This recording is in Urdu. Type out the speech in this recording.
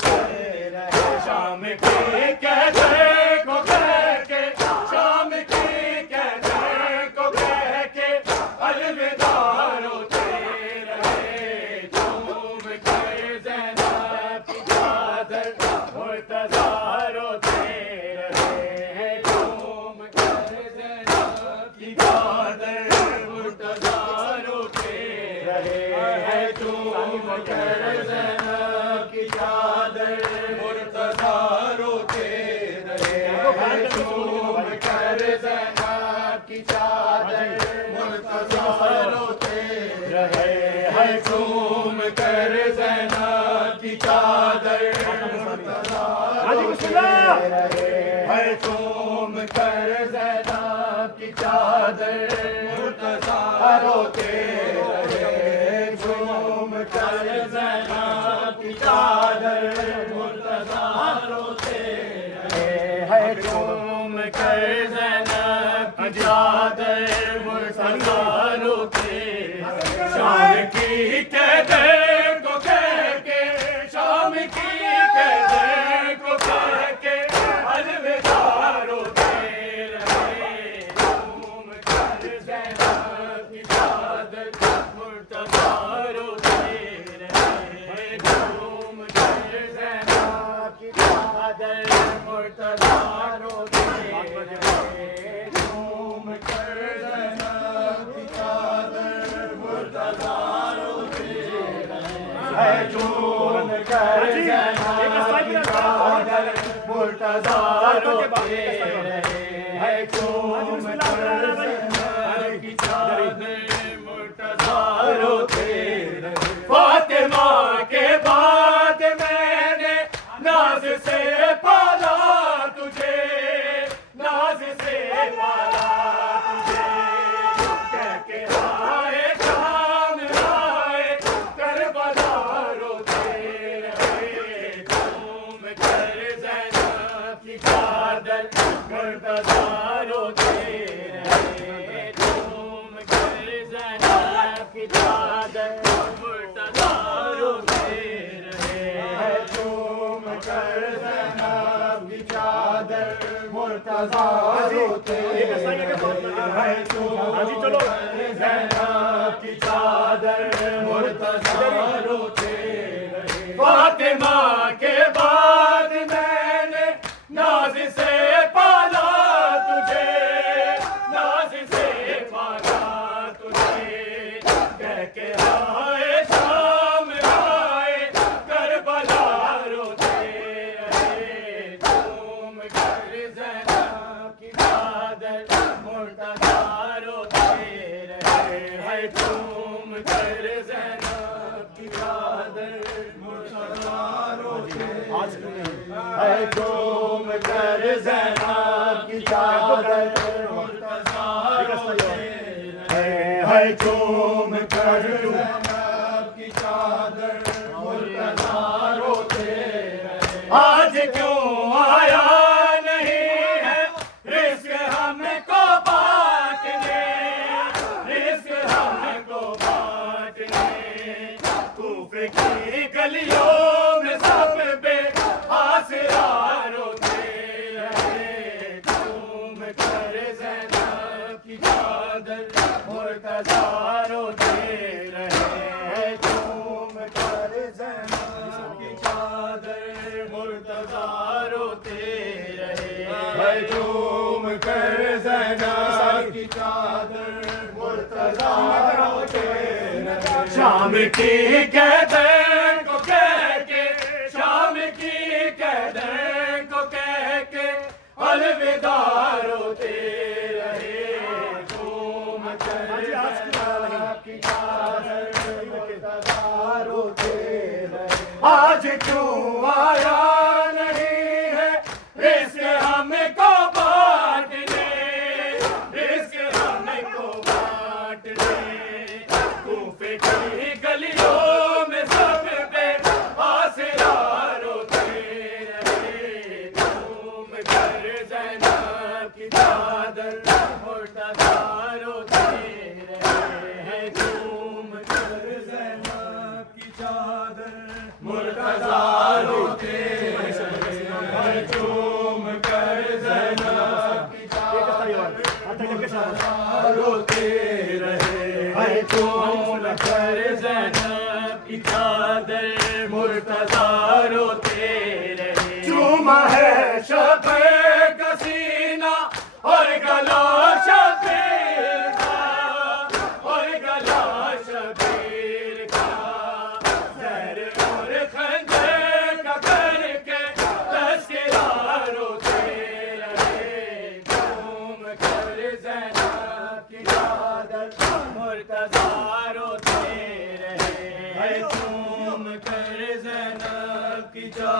شام کی کہتے چوم کر زینب کی چادر مرتضی روتے رہے ہیں، چوم کر زینب کی چادر مرتضی روتے رہے ہیں، چوم کر زینب کی چادر مرتضی روتے رہے، چوم کر زینب کی چادر مرتضی روتے رہے ہیں، چوم کر زینب کی چادر مرتضی روتے رہے، شام کی قیدی کو کہہ کے، شام کی قیدی کو کہہ کے الوداع روتے رہے، چوم کر زینب کی چادر مرتضی روتے رہے، چوم کر زینب کی چادر مرتضی روتے رہے، چوم کر زینب کی چادر مرتضی روتے رہے، چوم کر زینب کی چادر مرتضی روتے رہے، چوم کر زینب کی چادر مرتضی روتے رہے، فاطمہ کے بعد میں نے ناز سے پالا تجھے، ناز سے پالا تجھے، کہہ کے آئے شام آئے کربلا روتے رہے، چوم کر زینب کی چادر مرتضی روتے رہے، چوم کر زینب کی چادر مرتضی روتے رہے، چوم کر زینب کی چادر مرتضی روتے رہے، چوم کر زینب کی چادر مرتضی روتے رہے، فاطمہ کے بعد میں نے ناز سے پالا تجھے، ناز سے پالا تجھے، کہہ کے آئے شام آئے کربلا روتے رہے، چوم کر زینب کی چادر مرتضی روتے رہے، چوم کر زینب کی چادر مرتضی روتے رہے، چوم کر زینب کی چادر مرتضی روتے رہے، چوم کر زینب کی چادر مرتضی روتے رہے، آج کیوں آیا نہیں ہے رزق ہم کو بانٹنے، رزق ہم کو بانٹنے، کوفے کی گلیوں میں سب بے آسرا روتے رہے، چوم کر زینب کی چادر مرتضی روتے رہے، چوم کر زینب کی چادر مرتضی روتے رہے، چوم کر زینب کی چادر مرتضی روتے رہے، شام کی قیدی کو کہہ کے، شام کی قیدی کو کہہ کے الوداع روتے رہے، چوم کر زینب کی چادر مرتضی روتے رہے، آج کیوں آیا نہیں ہے رزق ہم کو بانٹنے، رزق ہم کو بانٹنے، کوفے کی گلیوں میں سب بے آسرا روتے رہے، چوم کر زینب کی چادر مرتضی روتے رہے، چوم کر زینب کی چادر مرتضی روتے رہے، چوم کر زینب کی چادر مرتضی روتے رہے، چوم کر زینب کی چادر مرتضی روتے رہے، چوما ہے شب کا سینہ اور گلا شبیر کا، اور گلا شبیر کا، زہر اور خنجر کا کر کے تذکرہ روتے رہے،